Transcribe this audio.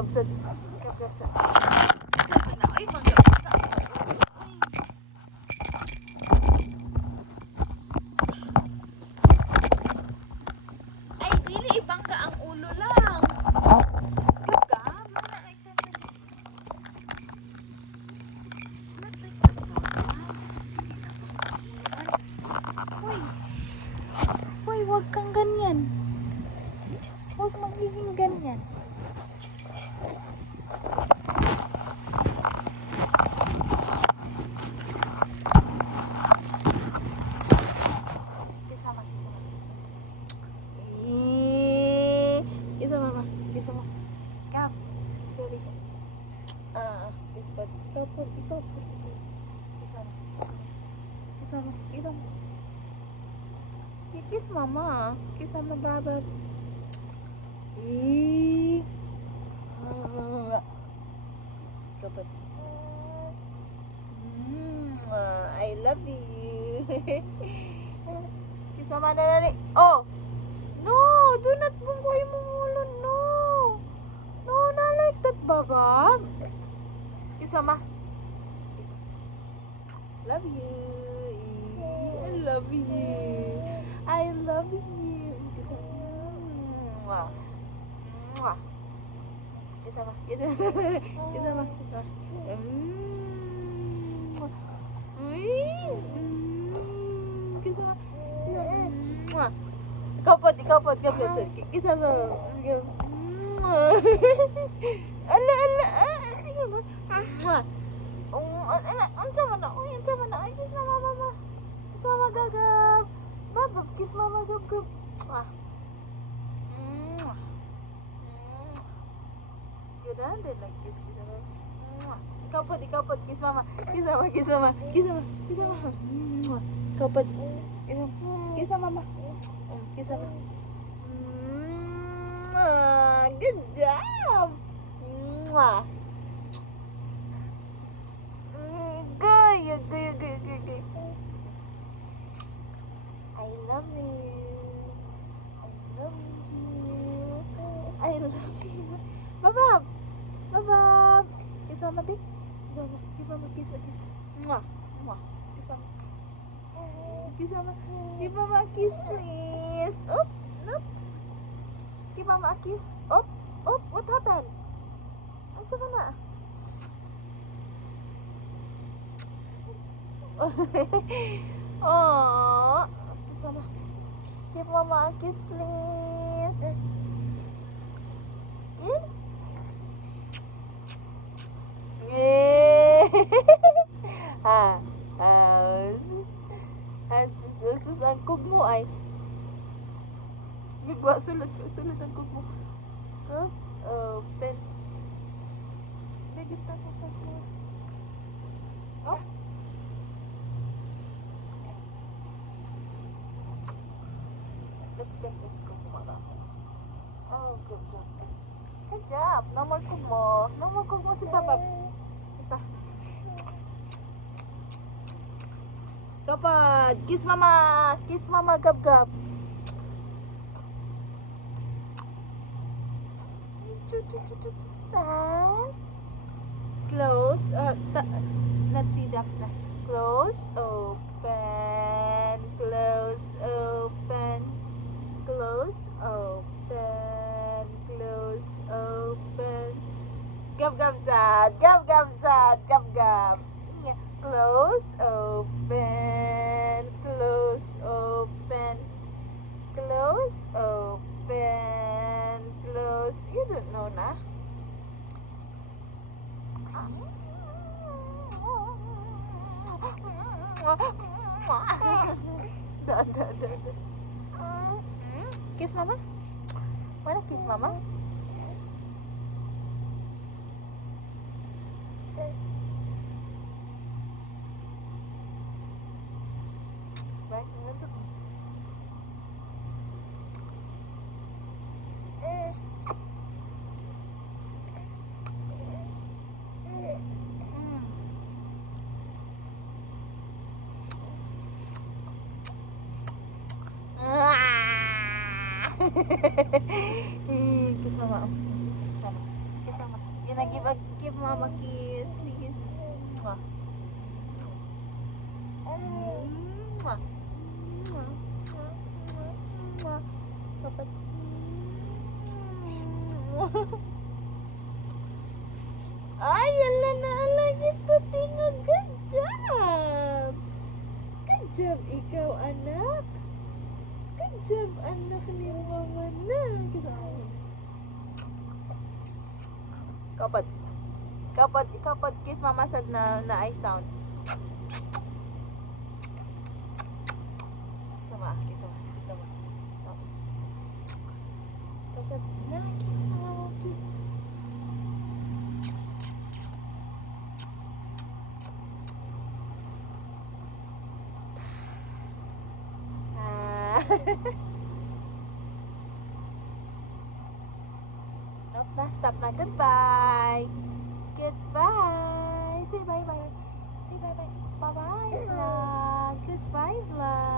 Kapsat. Kapsat. Sabi na, ay, magkapsat. Ay, dili, ibangga ang ulo lang. Gaga, manay ka na. Hoy. Hoy, huwag kang ganyan. Huwag magiging ganyan. Kisama, kisama. Kisama, kisama. Caps. Sorry. Kispat. Kapot, ikaw. Kisama. Kisama, kisama. Kiss mama. Kiss mama, baba. Kapot. I love you. Kiss mama na nani. Oh! No! Do not bunggoy mong ulo. No! No, not like that, baba. Kiss mama. Love you. I love you. I love you. Kiss mama. Mwah. Kiss mama. Kiss mama. Kiss mama. Kiss mama. Kapot. Kiss mama. Ala. Tingnan mo. Unsa man na. Ay, kiss mama, mama. Kiss mama, gagab. Baba, kiss mama, gagab. Ganda like kiss mama. Kapot. Kiss mama. Kiss mama. Kapot. Kiss mama. Kiss mama. Good job. Good. I love you. I love you. Babab. Kiss mama, babe. Give mama a kiss. Mwah. Kiss mama. Give mama a kiss, please. Oop. Nope. Give mama a kiss. Oop. What happened? Ang sama na. Oh. Kiss mama. Give mama a kiss, please. Kiss. Sus ang kug mo ay. Bigwa sulod ang kug mo. Close open. Bigit ako. Oh. Let's get this kug mo basa. Oh, good job. Good job. Normal kug mo si Babab. Basta. Kapag, kiss mama, gab. Close, let's see that. Close, open, close, open, close, open, close, open. Gab, zad. Yeah. Close, open, close, open, close, open, close. You don't know na? Da. Kiss mama? Wanna kiss mama? Baik, ngantuk. Kiss mama. Kiss mama. Gonna give mama kiss, please. Mwah. Mwah. Mwah. Mwah. Papa. Ay, ala na ala ito, tingog. Good job. Good job, ikaw, anak. Good job, anak ni mama na. Kapag kiss mama sad na eye sound. Sama, kiss mama. Kapag na, kiss mama, kiss. Stop na. Goodbye. Goodbye. Say bye-bye. Say bye-bye. Bye-bye, vlog. Goodbye, vlog.